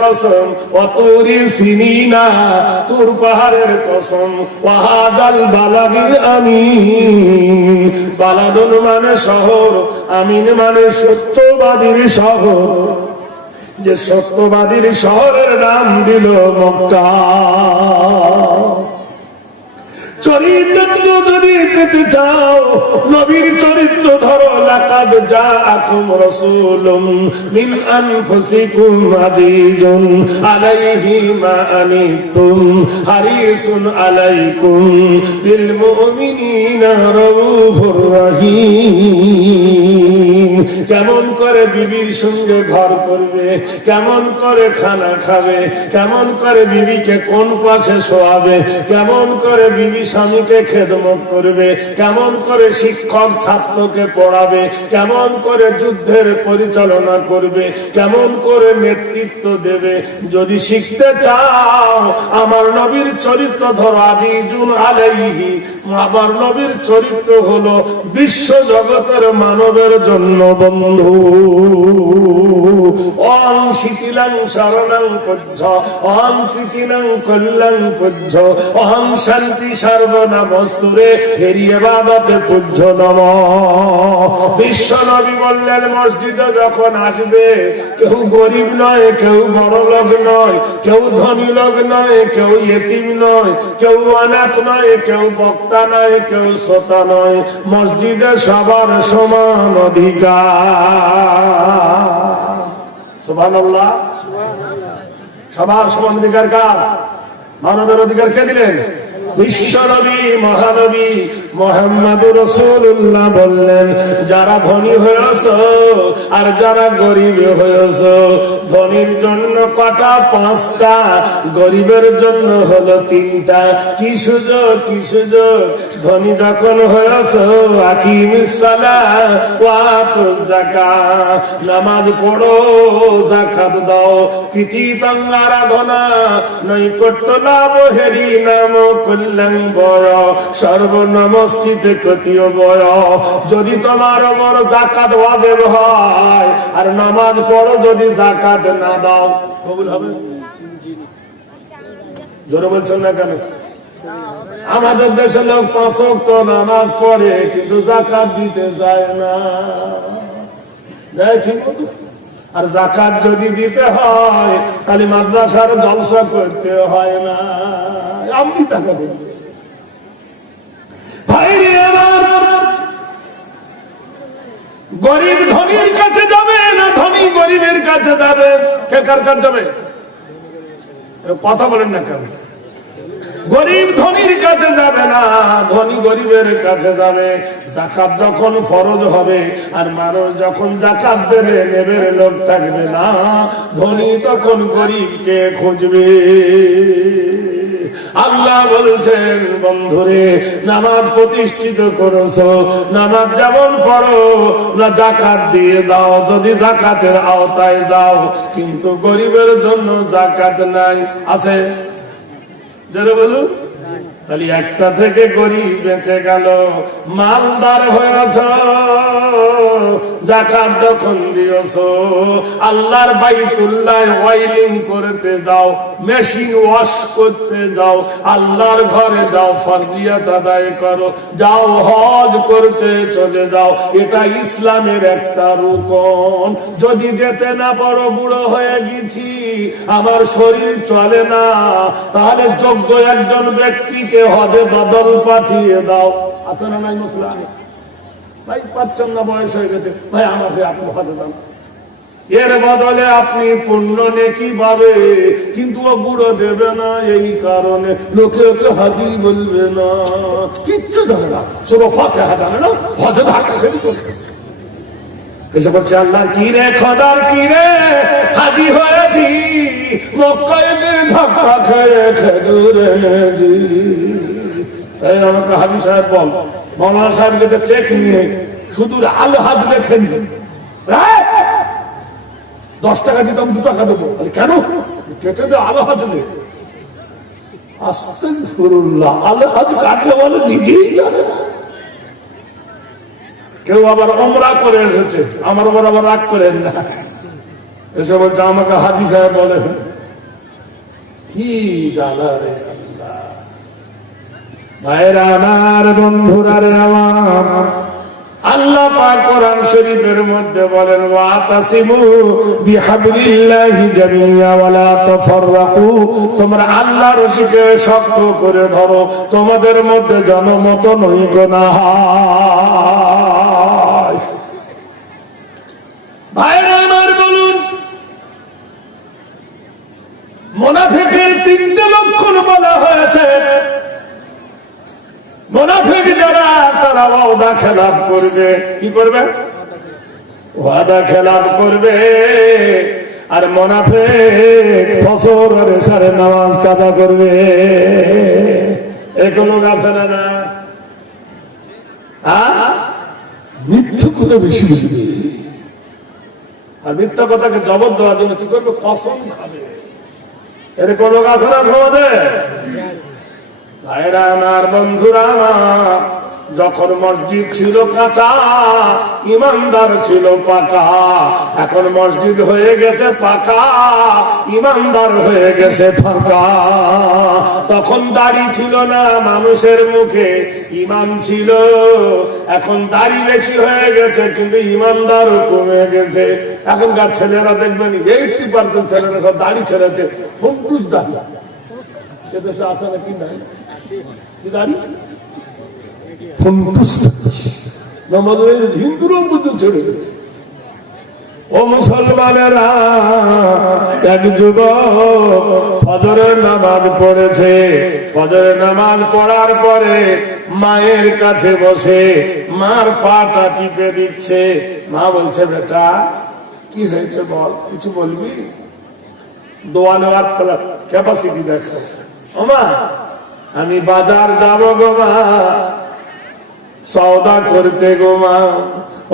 কসম, অতুরি সিনিনা, তুর পাহাড়ের কসম, ওয়াহাদাল বালাদিল আমিন। বালাদুল মানে শহর, আমিন মানে সত্যবাদীর শহর। যে সত্যবাদীর শহরের নাম দিল মক্কা। চরিত্র যদি পেতে চাও, নবীর চরিত্র ধরো। লাকাদ জাআকুম রাসূলুম মিন আনফুসিকুম আযীজুন আলাইহি মা আনিতুম হারিসুন আলাইকুম বিল মুমিনিনা রাউফুর রহিম। কেমন করে বিবির সঙ্গে ঘর করবে, কেমন করে খানা খাবে, কেমন করে বিবিকে কোন পাশে শোয়াবে, কেমন করে বিবি স্বামীকে খেদমত করবে, কেমন করে শিক্ষক ছাত্রকে পড়াবে, কেমন করে যুদ্ধের পরিচালনা করবে, কেমন করে নেতৃত্ব দেবে। যদি শিখতে চাও আমার নবীর চরিত্র ধরো। আজিজুন আলাইহি, আমার নবীর চরিত্র হলো বিশ্ব জগতের মানবের জন্য বন্ধু। অং শিথিলাং শরণাং পজ্জ, অং প্রীতিনাং কল্যাং পজ্জ, অহং শান্তি সর্বনামস্তুরে হেরি ইবাদতে পূজ্য নম। বিশ্ব নবী বললেন, মসজিদে যখন আসবে কেউ গরিব নয়, কেউ বড় লোক নয়, কেউ ধনী লোক নয়, কেউ ইতিম নয়, কেউ অনাথ নয়, কেউ বক্তা নয়, কেউ শ্রোতা নয়। মসজিদে সবার সমান অধিকার। সুবহানাল্লাহ। সবার সমান অধিকার কার? মানবের অধিকার কে দিলেন? বিশ্বনবী মহানবী মুহাম্মদুর রাসূলুল্লাহ বললেন, যারা ধনী হয়েছ আর যারা গরিব হয়েছ, ধনীর জন্য কটা? 5টা, গরিবের জন্য হলো 3টা। কি সুযোগ, কি সুযোগ! ধনী যখন হয়েছ, আকিমিস সালাহ ওয়া আতুজ যাকাত, নামাজ পড়ো, যাকাত দাও। কৃতিতং আরাধনা, নৈকট্য লাভ হেরি নাম কল্যাণ বয়, সর্বনমস্তিতে কতীয় বয়। যদি তোমার ওপর যাকাত ওয়াজিব হয় আর নামাজ পড়ো, যদি যাকাত না দাও কবুল হবে? জোরে বলছেন না কেন? আমাদের দেশে লোক 5 ওয়াক্ত নামাজ পড়ে কিন্তু যাকাত দিতে যায় না। আর যাকাত যদি দিতে হয় তাহলে মাদ্রাসার জলসা করতে হয় না। আমি টাকা দেব ভাইরে আমার। গরিব ধনীর কাছে যাবে না ধনী গরিবের কাছে যাবে? কে কার কাছে যাবে? কথা বলেন না কেন? গরিব ধনীর কাছে যাবে না, ধনী গরিবের কাছে যাবে। যাকাত যখন ফরজ হবে আর মানুষ যখন যাকাত দেবে, নেবের লোক থাকবে না, ধনী তখন গরিবকে খুঁজবে। আল্লাহ বলছেন, বন্ধুরে নামাজ প্রতিষ্ঠিত করেছো, নামাজ যেমন পড়ো না যাকাত দিয়ে দাও যদি যাকাতের আওতায় যাও। কিন্তু গরিবের জন্য যাকাত নাই, আছে? যারা বলুন, তাহলে একটা থেকে গরিব বেঁচে গেল। মালদার হয়েছ, যাকাত যখন দিয়েছ, আল্লাহর বাইতুল্লাহ ওয়াইলিং করতে যাও, মেশিন ওয়াশ করতে যাও, আল্লাহর ঘরে যাও, ফরজিয়াত আদায় করো, যাও হজ করতে চলে যাও। এটা ইসলামের একটা রুকন। যদি যেতে না পারো, বুড়ো হয়ে গেছি, আমার শরীর চলে না, তাহলে যোগ্য একজন ব্যক্তিকে হজে বদল পাঠিয়ে দাও। আছে না নাই মশলা? ভাই পাচ্ছেন না, বয়স হয়ে গেছে, ভাই আমাকে আপনি হজে দাও। এর বদলে আপনি পুণ্য নেকি পাবে, কিন্তু ও বুড়ো দেবে না। এই কারণে লোকে ওকে হাজি বলবে না, কিচ্ছু জানে না, শুধু ফাতিহা জানে না, হজে ধাক্কা খেতে চলে গেছে। এসে বলছে, আল্লাহ কি রে, খোদার কি রে, হাজি হয়েছি, মক্কায় ধাক্কা খেয়ে খেজুর এনেছি। তাই আমাকে হাজি সাহেব বল, মৌলানা সাহেব কাছে চেক নিয়ে শুধু আল হাজ লেখে নি, 10 টাকা দিতাম 2 টাকা দেবো। কেন? কেটে দে, আল হাজ লে। আস্তাগফিরুল্লাহ, আল হাজ কাকে বলে নিজেই জানে না। কেউ আবার ওমরা করে এসেছে, আমার উপর আবার রাগ করেন না, এসে বলছে আমাকে হাজি সাহেব বলে। কি জ্বালা রে আল্লাহ। ভাইরা আমার, বন্ধুরা রে আমার, আল্লাহ পাক কোরআন শরীফের মধ্যে বলেন, ওয়াতাসিমু বিহাবলিল্লাহি জামিআ ওয়া লা তাফাররাকু, তোমরা আল্লাহর রশিকে শক্ত করে ধরো, তোমাদের মধ্যে জনমত নৈক্য না হয়। ভাইরা আমার, বলুন, মুনাফিকের তিনটে লক্ষণ বলা হয়েছে। মুনাফিক যারা, তারা ওয়াদা খেলাপ করবে। কি করবে? ওয়াদা খেলাপ করবে। আর মুনাফিক ফজর আর এশারে নামাজ কাজা করবে। এরকম লোক আছে না? না, মিথ্যা কথা বেশি বলবে, আর মিথ্যা কথাকে জবাব দেওয়ার জন্য কি করবে? কসম খাবে। এরকম লোক আছে না সমাজে? ভাইরা আমার, বন্ধুরা আমার, যখন মসজিদ ছিল কাঁচা, ইমানদার ছিল পাকা। এখন মসজিদ হয়ে গেছে পাকা, ইমানদার হয়ে গেছে ফাঁকা। তখন দাড়ি ছিল না মানুষের মুখে, ইমান ছিল। এখন দাড়ি বেশি হয়ে গেছে, কিন্তু ইমানদারও কমে গেছে। এখনকার ছেলেরা দেখবেন 80% ছেলেরা সব দাড়ি ছেড়েছে, ফুটফুস দাড়ি। এদেশে আসে না কি নাই? হিন্দুরাও পর্যন্ত ছেড়ে গেছে। ও মুসলমানেরা, এক যুবক ফজরের নামাজ পড়েছে। ফজরের নামাজ পড়ার পরে মায়ের কাছে বসে মার পাটা টিপে দিচ্ছে। মা বলছে, বেটা কি হয়েছে বল, কিছু বলবি? দোয়া নেওয়ার ক্যাপাসিটি দেখো। ওমা, আমি বাজার যাব গো মা, সওদা করতে গো মা।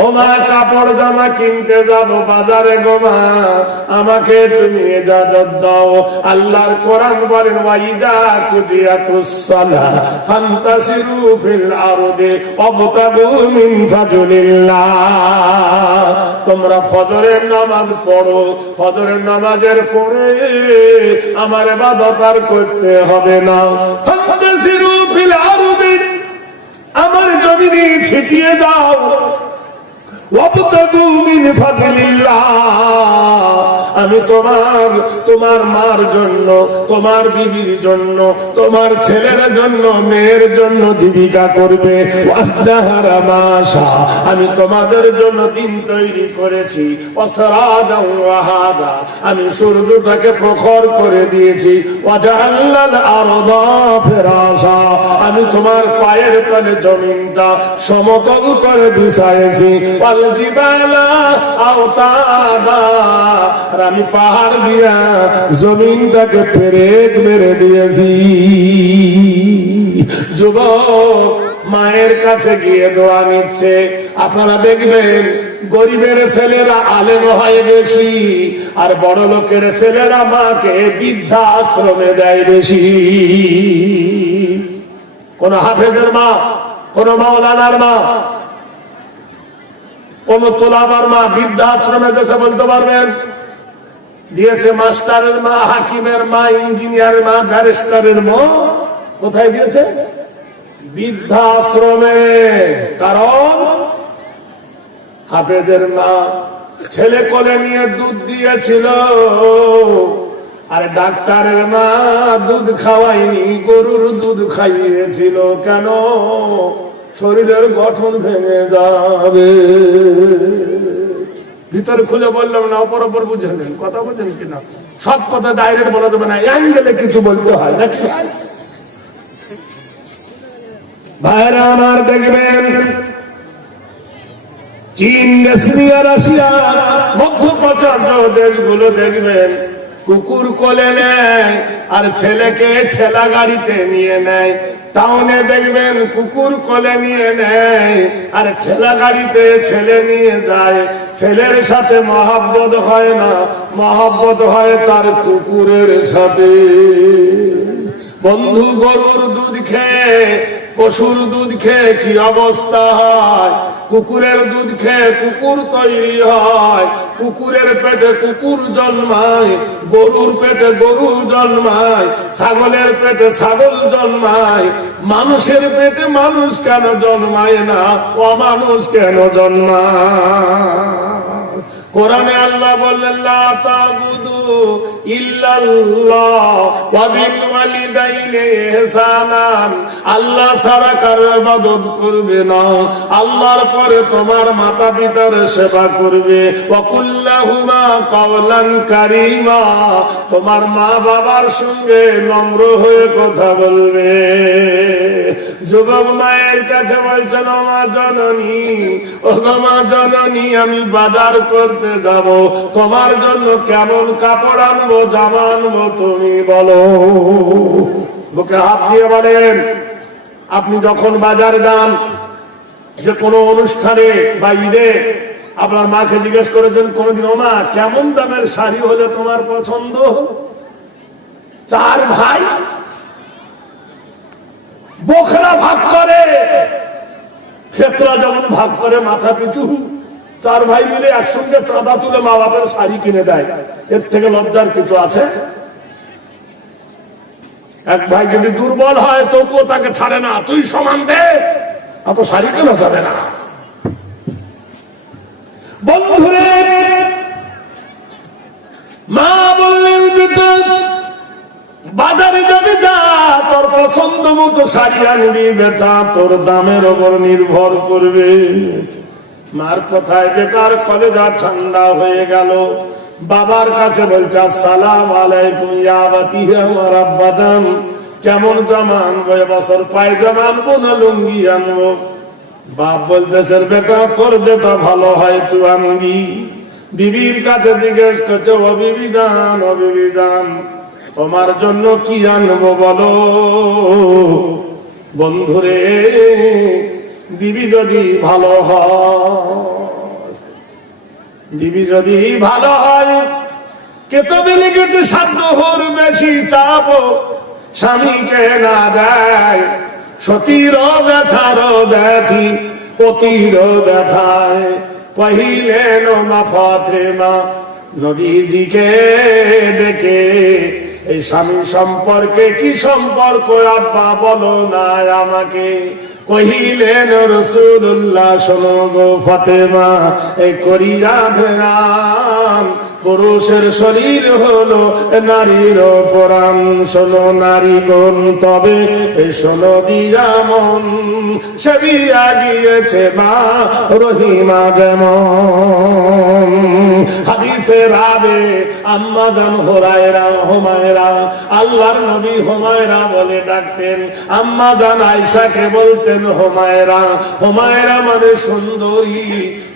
ও মা, কাপড় জামা কিনতে যাব বাজারে গো মা, আমাকে তুমি ইজাজত দাও। আল্লাহর কোরআন বলেন, ওয়াইদা কুজিয়াতুস সালাহ ফান্তাসিরু ফিল আরদি ওয়াবতাগু মিন ফাজলিল্লাহ। তোমরা ফজরের নামাজ পড়ো, ফজরের নামাজের পরে আমার ইবাদত আর করতে হবে না। ফান্তাসিরু ফিল আরদি, আমার জমিনে ছিটিয়ে দাও। ওয়াবতাগু মিন ফাদলিল্লাহ, আমি তোমার মার জন্য, তোমার বিবির জন্য, তোমার ছেলের জন্য, মেয়ের জন্য জীবিকা করবে। ওয়াজহারা মাশা, আমি তোমাদের জন্য দিন তৈরি করেছি। ওয়াসরাজাও ওয়াহাদা, আমি সূর্যটাকে প্রখর করে দিয়েছি। ওয়াজআলনাল আরদা ফিরাশা, আমি তোমার পায়ের তলে জমিনটা সমতল করে বিছাইছি। ওয়াল জিবালা আওতাদা, আর আমি পাহাড় দিয়া জমিনটাকে পেরেক মেরে দিয়েছি। যুবক মায়ের কাছে গিয়ে দোয়া নিচ্ছে। আপনারা দেখবেন গরিবের ছেলেরা আলেম হয় বেশি, আর বড় লোকের ছেলেরা মাকে বৃদ্ধাশ্রমে দেয় বেশি। কোন হাফেজের মা, কোন মাওলানার মা, কোন তোলাবার মা বৃদ্ধাশ্রমে দেশে বলতে পারবেন? দিয়েছে মাস্টারের মা, হাকিমের মা, ইঞ্জিনিয়ারের মা, ব্যারিস্টারের মা। কোথায় দিয়েছে? বৃদ্ধাশ্রমে। কারণ হাফেজের মা ছেলে কোলে নিয়ে দুধ দিয়েছিল, আর ডাক্তারের মা দুধ খাওয়ায়নি, গরুর দুধ খাইয়েছিল। কেন? শরীরের গঠন ভেঙে যাবে। ভিতরে খুলে বললাম না, অপর অপর বুঝে নেন। কথা বুঝেন কিনা? সব কথা ডাইরেক্ট বলা যাবে না, অ্যাঙ্গেলে কিছু বলতে হয় নাকি? ভাইরা আমার, দেখবেন চীন, রাশিয়া, রাশিয়া, মধ্যপ্রাচ্য দেশগুলো দেখবেন কুকুর কোলে নেয় আর ছেলেকে ঠেলা গাড়িতে নিয়ে নেয়। টাউনে দেখবেন কুকুর কোলে নিয়ে নেয় আর ঠেলা গাড়িতে ছেলে নিয়ে যায়। ছেলের সাথে মহব্বত হয় না, মহব্বত হয় তার কুকুরের সাথে। বন্ধু, গরুর দুধ খেয়ে, পশুর দুধ খেয়ে কি অবস্থা হয়? কুকুরের দুধ খেয়ে কুকুর তৈরি হয়, কুকুরের পেটে কুকুর জন্মায়, গরুর পেটে গরু জন্মায়, ছাগলের পেটে ছাগল জন্মায়, মানুষের পেটে মানুষ কেন জন্মায় না? অমানুষ কেন জন্মায়? কোরআনে আল্লাহ বললেন লা তা'বুদু ইল্লাল্লাহ ওয়া বিল ওয়ালিদাইনি ইহসানান। আল্লাহ ছাড়া কারো ইবাদত করবে না, আল্লাহর পরে তোমার মাতা পিতার সেবা করবে। ওয়া কুল্লাহুমা কাওলান কারীমা, তোমার মা বাবার সঙ্গে নম্র হয়ে কথা বলবে। যুবক মায়ের কাছে বলছেন ও মা জননী, ও মা জননী, আমি বাজার করতে যাব, তোমার জন্য কেমন কাপড় আনবো, জামা আনবো, তুমি বলো। বুকে হাত দিয়ে বলেন, আপনি যখন বাজার যান, যে কোনো অনুষ্ঠানে বা ঈদে আপনার মাকে জিজ্ঞেস করেছেন কোনদিন, ও মা কেমন দামের শাড়ি হলে তোমার পছন্দ? চার ভাই বোখরা ভাগ করে, ক্ষেত্রা যেমন ভাগ করে মাথা পিছু, চার ভাই মিলে একসঙ্গে চাঁদা তুলে মা বাপের শাড়ি কিনে দেয়। এর থেকে লজ্জার কিছু আছে? এক ভাই যদি দুর্বল হয় তবুও তাকে ছাড়ে না, তুই সমান দে, এত শাড়ি কেন যাবে না? বন্ধুরে, মা বললেন বেটা বাজারে যাবে, যা তোর পছন্দ মতো শাড়ি আনবি বেটা, তোর দামের ওপর নির্ভর করবে। মার কথায় বেটার কলেজা ঠান্ডা হয়ে গেল। বাবার কাছে বলছে আসসালামু আলাইকুম ইয়া আবাতি, আমার আব্বাজান কেমন জামা আনবো এবছর, পায়জামা আনবো না লুঙ্গি আনবো? বাপ বলতেছেন বেটা তোর যেটা ভালো হয় তুই আনবি। বিবির কাছে জিজ্ঞেস করছে ও বিবি জান, ও বিবি জান তোমার জন্য কি আনবো বলো? বন্ধুরে, বিবি যদি ভালো হয়, বিবি যদি ভালো হয়, কেতাবে লিখেছে সাধ্যহর বেশি চাবো স্বামীকে না দেয়, সতীর ব্যথার ব্যাধি পতির ব্যথায় কহিলেন মা ফাতেমা নবীজিকে ডেকে, এই স্বামী সম্পর্কে কি সম্পর্ক আব্বা বলো না আমাকে? কহিলেন রাসূলুল্লাহ শোনো গো ফাতেমা, এই করিয়া ধ্যান, পুরুষের শরীর হলো নারীর পরাণ, শোনো নারী গুণ তবে শোনো দিয়া মন, সে দিয়া গিয়েছে মা রহিমা যেমন। হাদিসে রাবে আম্মা জান হুমায়রা, আল্লাহর নবী হুমায়রা বলে ডাকতেন, আম্মা জান আয়েশাকে বলতেন হুমায়রা। হুমায়রা মানে সুন্দরী।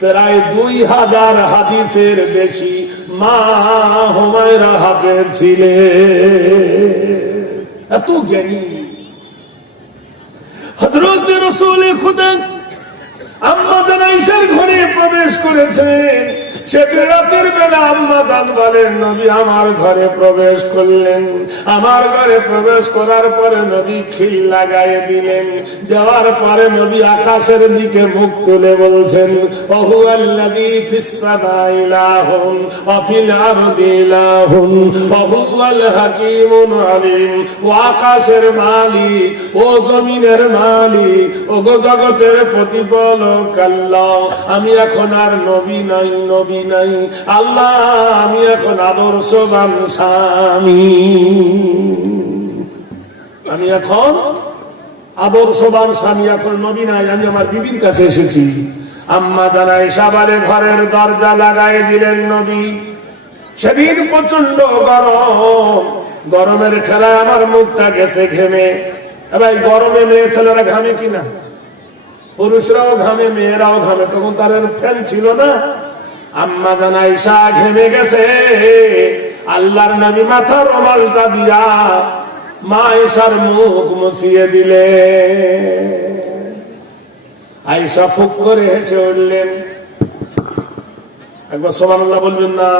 প্রায় 2000 হাদিসের বেশি মা হুমায়রা হাফেজ ছিলেন, এত জ্ঞানী। হযরত রাসূল খুদা আম্মা জান আয়েশার ঘরে প্রবেশ করেছে। সেদিন রাতের বেলা আম্মা জান বলেন নবী আমার ঘরে প্রবেশ করলেন। আমার ঘরে প্রবেশ করার পরে নবী খিল লাগাই দিলেন। দেওয়ার পরে নবী আকাশের দিকে মুখ তুলে বলছেন ওহু আল্লাযী ফিস সামাই ইলাহুন ওয়া ফিল আরদি ইলাহুন ওয়া হুয়াল হাকীমুল আলীম। ও আকাশের মালিক, ও জমিনের মালিক, ও জগতের প্রতিপালক আল্লাহ। আমি এখন আর নবী নাই, নবী নাই আল্লাহ, আমি এখন আদর্শবান স্বামী, আমি এখন আদর্শবান স্বামী, এখন নবী নাই, আমি আমার বিবির কাছে এসেছি। আম্মা জানাই সাবারে ঘরের দরজা লাগাই দিলেন নবী। সেদিন প্রচন্ড গরম, গরমের ঠেলায় আমার মুখটা গেছে ঘেমে। এবার গরমে মেয়ে ছেলেরা ঘামে কিনা? পুরুষরাও ঘামে, মেয়েরাও ঘামে, তখন তার ফ্যান ছিল না। আম্মা জান আয়েশা ঘেমে গেছে। আল্লাহর নবী মাথার রুমালটা দিয়া মা আয়েশার মুখ মুছিয়ে দিলে। আয়েশা ফুক করে হেসে উঠলেন। একবার সুবহানাল্লাহ বলবেন না?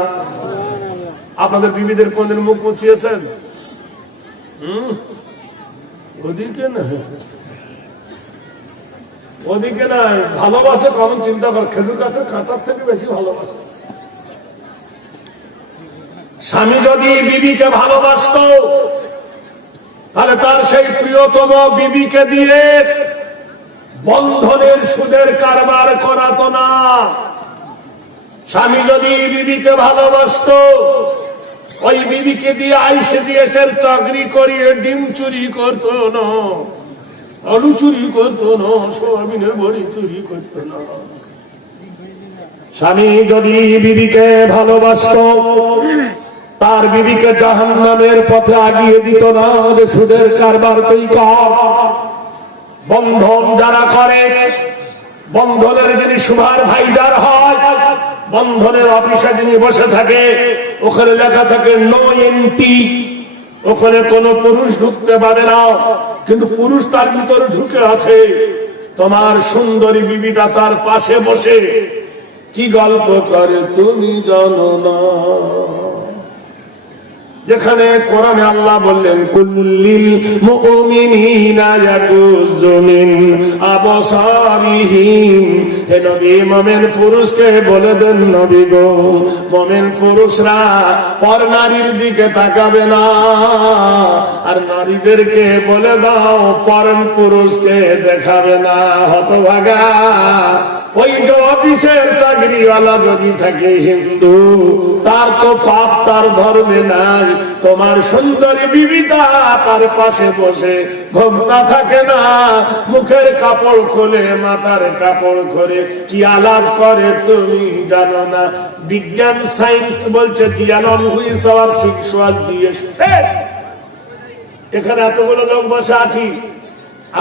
আপনাদের বিবিদের কোনদিন মুখ মুছিয়েছেন? ওদিকে না, ওদিকে নাই, ভালোবাসে কখন চিন্তা কর, খেজুর গাছের কাঁটার থেকে বেশি ভালোবাসে। স্বামী যদি বিবিকে ভালোবাসত তাহলে তার সেই প্রিয়তম বিবিকে দিয়ে বন্ধনের সুদের কারবার করাতো না। স্বামী যদি বিবিকে ভালোবাসত ওই বিবিকে দিয়ে ICDS এর চাকরি করিয়ে ডিম চুরি করতো না, আলু চুরি করতো না, সোয়াবিনের বড়ি চুরি করতো না। স্বামী যদি বিবিকে ভালোবাসত তার বিবিকে জাহান্নামের পথে আগিয়ে দিত না, যে সুদের কারবার তুই কর। বন্ধন যারা করে, বন্ধনের যিনি সুপারভাইজার হয়, বন্ধনের অফিসে যিনি বসে থাকে, ওখানে লেখা থাকে নো এন্ট্রি, ওখানে কোনো পুরুষ ঢুকতে পারে না, কিন্তু পুরুষ তার ভিতরে ঢুকে আছে। তোমার সুন্দরী বিবিটা তার পাশে বসে কি গল্প করে তুমি জানো না। যেখানে কোরআনে আল্লাহ বললেন কুল্লিল মুমিনিনা ইয়াগুযু মিন আবসারিহিম, হে নবী মুমিন পুরুষকে বলে দেন, নবী গো মুমিন পুরুষরা পর নারীর দিকে তাকাবে না, আর নারীদেরকে বলে দাও পর পুরুষকে দেখাবে না। হতভাগা ওই যে অফিসের চাকরিওয়ালা যদি থাকে হিন্দু, তার তো পাপ তার ধর্মে নাই। তোমার সুন্দরী বিবিটা তার পাশে বসে ঘোমটা থাকে না, মুখের কাপড় খোলে, মাথার কাপড় খোলে, কি আলাপ করে তুমি জানো না। বিজ্ঞান সায়েন্স বলছে ডিয়ালন হুইস আওয়ার সেক্সুয়াল দিয়ে। এখানে এতগুলো লোক বসে আছি,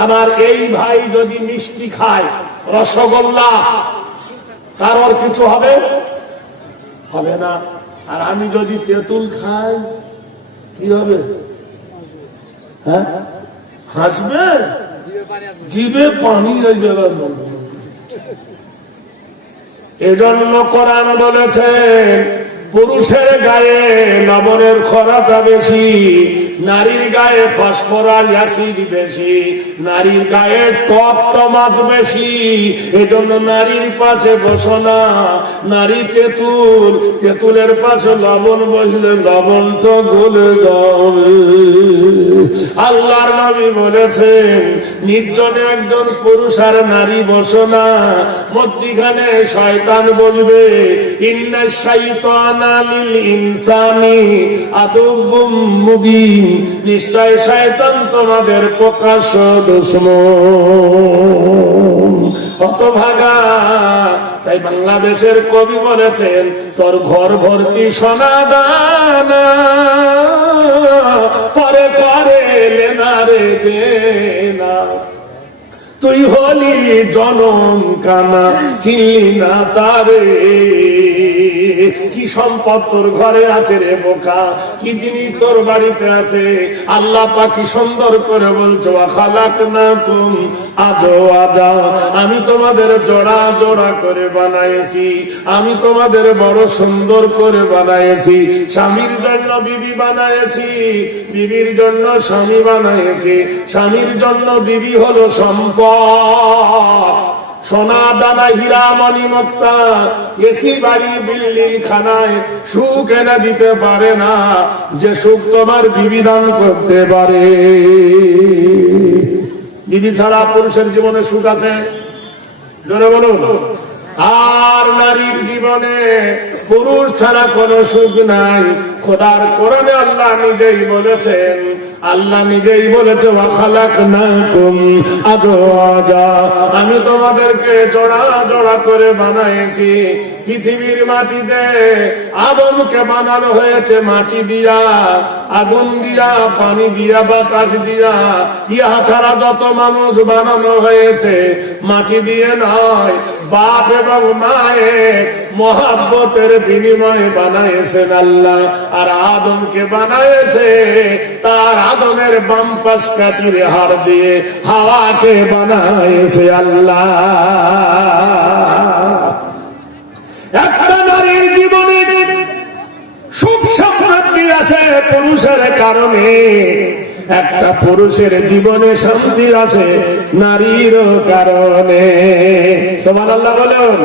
আমার এই ভাই যদি মিষ্টি খায়, রসগোল্লা, কারোর কিছু হবে? হবে না। আর আমি যদি তেঁতুল খাই কি হবে? হ্যাঁ, হাসবে, জিভে পানি বেরোবে। এজন্য কোরআন বলেছে পুরুষের গায়ে লবণের খরাটা বেশি, নারীর গায়ে ফসফরাস অ্যাসিড বেশি, নারীর গায়ে টক বেশি। এজন্য নারীর পাশে বসো না, নারী তেঁতুল, তেঁতুলের পাশে লবণ বসলে লবণ তো গলে যাবে। আল্লাহর নবী বলেছেন নির্জনে একজন পুরুষ আর নারী বসো না, মধ্যিখানে শয়তান বলবে ইন্না শাইতানা লিল ইনসানি আদুউম মুবিন, নিশ্চয় শয়তান তোমাদের প্রকাশ্য দুশমন। হতভাগা। তাই বাংলাদেশের কবি বলেছেন তোর ঘর ভর্তি সোনা দানা, পরে পরে লেনা রে দেনা, তুই হলি জনম কানা চিনলি না তারে। কি সম্পদ তোর ঘরে আছে রে বোকা, কি জিনিস তোর বাড়িতে আছে। আল্লাহ পাক কি সুন্দর করে বলছো খালাকনাকুম আজওয়াজা, আমি তোমাদের জোড়া জোড়া করে বানাইছি, আমি তোমাদের বড় সুন্দর করে বানাইছি। স্বামীর জন্য বিবি বানাইছি, বিবির জন্য স্বামী বানাইছি, স্বামীর জন্য বিবি হলো সম্পদ। সোনা দানা হীরা মণি মুক্তা, এসি বাড়ি বিল্ডিং খানায় সুখ এনে দিতে পারে না যে সুখ তোমার বিবি দান করতে পারে। বিবি ছাড়া পুরুষের জীবনে সুখ আছে? জোরে বলুন। আর নারীর জীবনে পুরুষ ছাড়া কোনো সুখ নাই। খোদার কোরআনে আল্লাহ নিজেই বলেছেন, আল্লাহ নিজেই বলেছে ওয়াখালাকনাকুম আজওয়াজা, আমি তোমাদেরকে জোড়া জোড়া করে বানাইছি। পৃথিবীর মাটিতে আদমকে বানানো হয়েছে মাটি দিয়া, আগুন দিয়া, পানি দিয়া, বাতাস দিয়া। ইহা ছাড়া যত মানুষ বানানো হয়েছে মাটি দিয়ে নয়, বাপ এবং মায়ের মহাব্বতের বিনিময়ে বানাইছেন আল্লাহ। আর আদমকে বানাইছে তার আদমের বাম পাশ কাটির হাড় দিয়ে, হাওয়াকে বানাইছে আল্লাহ। একটা নারীর জীবনে সুখ সমৃদ্ধি আসে পুরুষের কারণে, একটা পুরুষের জীবনে শান্তি আছে নারীর কারণে। সুবহানাল্লাহ বলুন।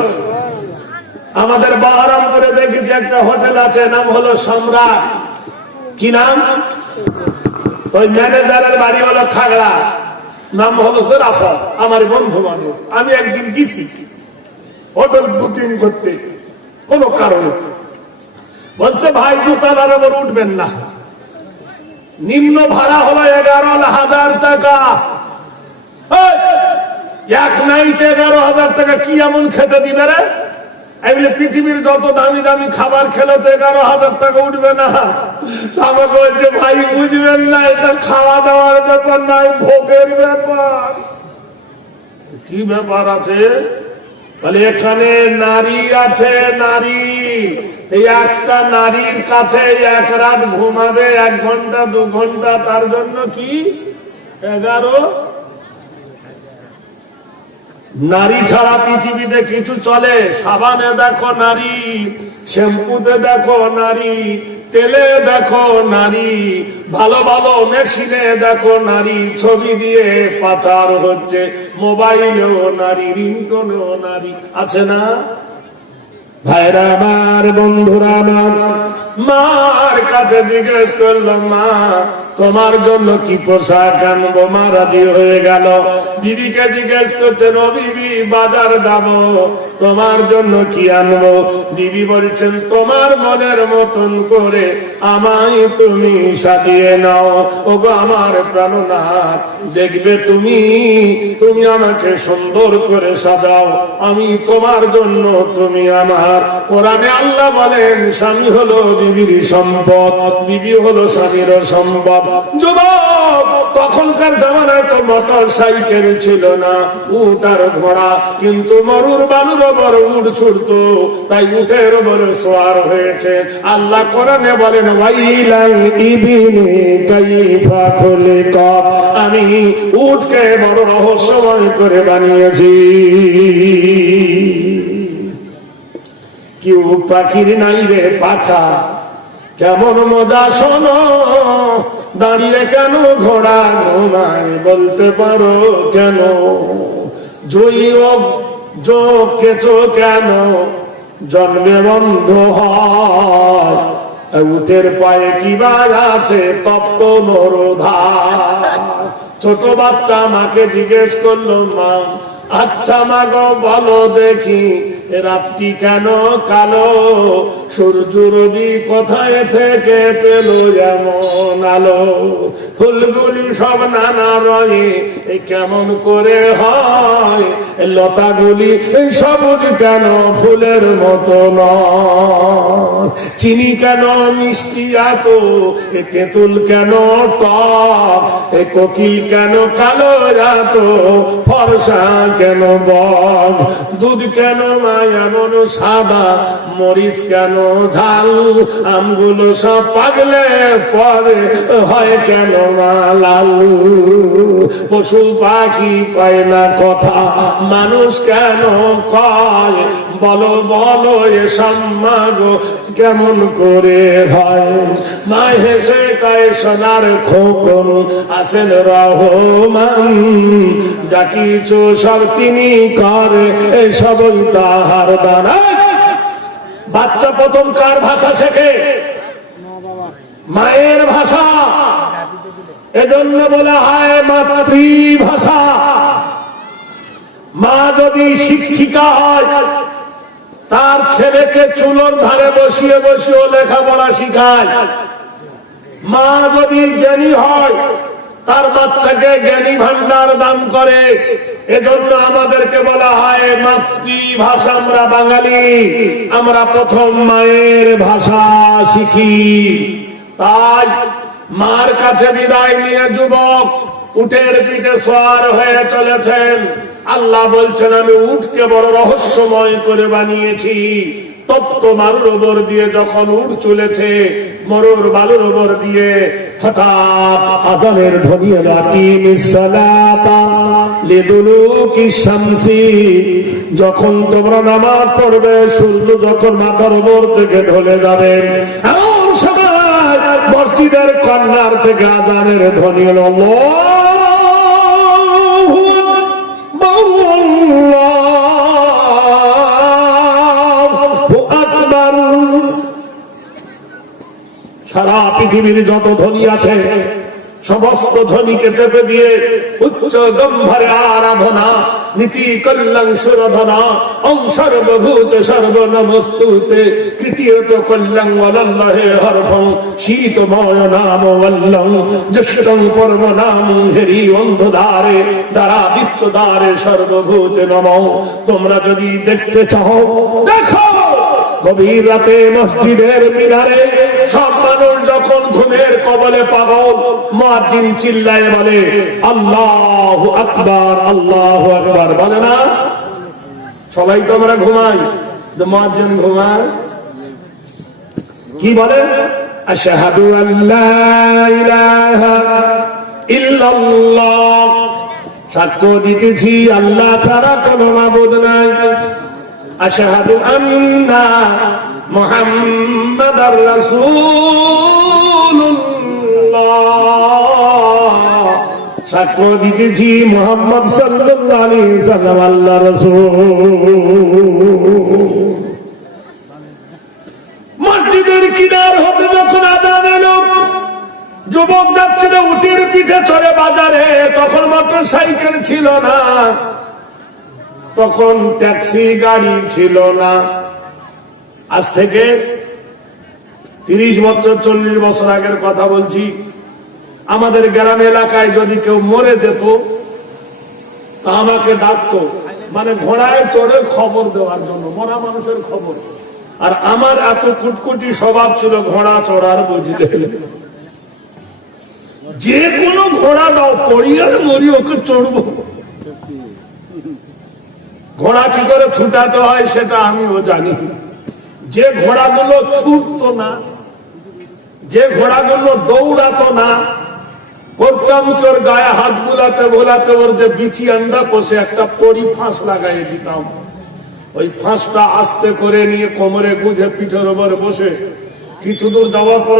আমাদের বহরমপুরে দেখেছি একটা হোটেল আছে, নাম হলো সম্রাট। কি নাম? ওই ম্যানেজারের বাড়ি হলো খাগড়া, নাম হলো সেরাফত, আমার বন্ধু মানুষ। আমি একদিন গেছি হোটেল বুকিং করতে, কোন কারণে বলছে ভাই দোতলার উপর উঠবেন না, নিম্ন ভাড়া হলো 11,000 টাকা। এক নাইটে 11,000 টাকা কি এমন খেতে দিবে রে? এগুলো পৃথিবীর যত দামি দামি খাবার খেলে তো 11,000 টাকা উঠবে না। আমাকে বলছে ভাই বুঝবেন না, এটা খাওয়া দাওয়ার ব্যাপার নয়, ভোগের ব্যাপার। কি ব্যাপার আছে? তাহলে এখানে নারী আছে, নারী। এই একটা নারীর কাছে এক রাত ঘুমাবে 1 ঘন্টা 2 ঘন্টা, তার জন্য কি 11। নারী ছাড়া পৃথিবীতে কিছু চলে? সাবানে দেখো নারী, শ্যাম্পুতে দেখো নারী, তেলে দেখো নারী, ভালো ভালো মেশিনে দেখো নারী, ছবি দিয়ে পাচার হচ্ছে, মোবাইলেও নারী, রিংটোনেও নারী, আছে না? ভাইরা আমার, বন্ধুরা আমার, মার কাছে জিজ্ঞেস করলো মা তোমার জন্য কি পোশাক আনবো? মা রাজি হয়ে গেল। বিবিকে জিজ্ঞেস করছেন ও বিবি বাজার যাব, তোমার জন্য কি আনবো? বিবি বলছেন তোমার মনের মতন করে আমায় তুমি সাজিয়ে নাও। ওগো আমার প্রাণনাথ, দেখবে তুমি আমাকে সুন্দর করে সাজাও, আমি তোমার জন্য, তুমি আমার। কোরআনে আল্লাহ বলেন স্বামী হলো বিবির সম্পদ, বিবি হলো স্বামীর সম্পদ। যুবক, তখনকার জামানায় তো মোটর সাইকেল ছিল না, উট আর ঘোড়া, কিন্তু মরুর বালুর ওপর উট ছুটতো, তাই উটের ওপর সোয়ার হয়েছে। আল্লাহ কোরআনে বলেন ওয়াইলাল ইবিনি কাইফা খুলিকা, আমি উটকে বড় রহস্যময় করে বানিয়েছি। কেউ পাখির নাই রে পাখা, কেমন মজা শোনো, দাঁড়িয়ে কেন ঘোড়া ঘুমায় বলতে পারো কেন? যোগ কেছো কেন জন্মে বন্ধ হয়, উটের পায়ে কি বার আছে তপ্ত মরুধার। ছোট বাচ্চা মাকে জিজ্ঞেস করলো মা আচ্ছা মা গো বলো দেখি রাত্রি কেন কালো, সূর্য রবি কোথায় থেকে পেল এমন আলো, ফুলগুলি সব নানা রঙে কেমন করে হয়, লতাগুলি সবুজ কেন ফুলের মতো নয়, চিনি কেন মিষ্টি এত, তেঁতুল কেন টক, কোকিল কেন কালো এত, ফর্সা কেন বগ, দুধ কেন এমন সাদা, মরিচ কেন ঝাল, আমগুলো সব পাগলে পরে হয় কেন লাল, পশু পাখি কয় না কথা, মানুষ কেন কয়, বলো বলো এ সম্মাগো কেমন করে হয়, মা হেসে কয় সোনার খোকন আসেন রহমান, যা কিছু সব তিনি করে সবই তাহার দানা। বাচ্চা প্রথম কার ভাষা শেখে? মায়ের ভাষা। এজন্য বলা হয় মাতৃভাষা। মা যদি শিক্ষিকা হয় তার ছেলেকে চুলোর ধারে বসিয়ে বসিয়ে লেখাপড়া শিখায়। মা যদি জ্ঞানী হয় তার বাচ্চাকে জ্ঞানী ভান্ডার দান করে। এজন্য আমাদেরকে বলা হয় মাতৃভাষা। আমরা বাঙালি, আমরা প্রথম মায়ের ভাষা শিখি। তাই মার কাছে বিদায় নিয়ে যুবক উটের পিঠে সওয়ার হয়ে চলেছেন। আল্লাহ বলছেন আমি উটকে বড় রহস্যময় করে বানিয়েছি। তপ্ত বালুর ওপর দিয়ে যখন উট চলেছে, মরুর বালুর ওপর দিয়ে হঠাৎ আযানের ধ্বনি এলো, আকিমিস সালাতা লিদুলুকিশ শামসি। যখন তোমরা নামাজ পড়বে, সূর্য যখন মাথার উপর থেকে ঢলে যাবে, এমন সময় মসজিদের কর্নার থেকে আজানের ধ্বনি হল আল্লাহু আকবার। সারা পৃথিবীর যত ধ্বনি আছে সমস্ত ধ্বনিকে চেপে দিয়ে উচ্চ গম্ভীরে আরাধনা নীতি কল্যাণ সুরধনা ওম সর্বভূত সর্বনমস্তুতে তৃতীয়ত কল্যাণ ওয়াল্লাহে হরফং শীতময় নাম ওয়াল্লং জ্যেষ্ঠং পরম নাম হেরি অন্ধধারে দ্বারা বিস্তদারে সর্বভূতে নমঃ। তোমরা যদি দেখতে চাও দেখো, গভীর রাতে মসজিদের মিনারে সব মানুষ যখন ঘুমের কবলে পাগল, মুয়াজ্জিন চিল্লায় বলে আল্লাহু আকবার, আল্লাহু আকবার বলে না? সবাই তো আমরা ঘুমাই, মুয়াজ্জিন ঘুমায় কি বলে? আশহাদু আল্লা ইলাহা ইল্লাল্লাহ, সাক্ষ্য দিতেছি আল্লাহ ছাড়া কোনো মাবুদ নাই। আশহাদু আন্না মুহাম্মাদার রাসূলুল্লাহ, সাক্ষ্য দিতেছি মুহাম্মদ সাল্লাল্লাহু আলাইহি ওয়াসাল্লাম আল্লাহর রাসূল। মসজিদের কিনার হতে যখন আজান এলো, যুবক যাচ্ছিল উটের পিঠে চড়ে বাজারে, তখন মোটরসাইকেল ছিল না, তখন ট্যাক্সি গাড়ি ছিল না। আজ থেকে 30 বছর 40 বছর আগের কথা বলছি। আমাদের গ্রাম এলাকায় যদি কেউ মরে যেত তা আমাকে ডাকতো, মানে ঘোড়ায় চড়ে খবর দেওয়ার জন্য, মরা মানুষের খবর। আর আমার এত কুটকুটি স্বভাব ছিল ঘোড়া চড়ার, বুঝলে, যে কোনো ঘোড়া দাও পড়িয়ার মরি ওকে চড়বো। ঘোড়া কি করে ছুটাতে হয় সেটা আমিও জানি। যে ঘোড়াগুলো ছুটতো না, যে ঘোড়াগুলো দৌড়াতো না, করতাম কি ওর গায়ে হাত বুলাতে বোলাতে ওর যে বিচি আন্ডা কষে একটা পরি ফাঁস লাগাই দিতাম। ওই ফাঁসটা আস্তে করে নিয়ে কোমরে গুঁজে পিঠের উপর বসে কিছু দূর যাওয়ার পর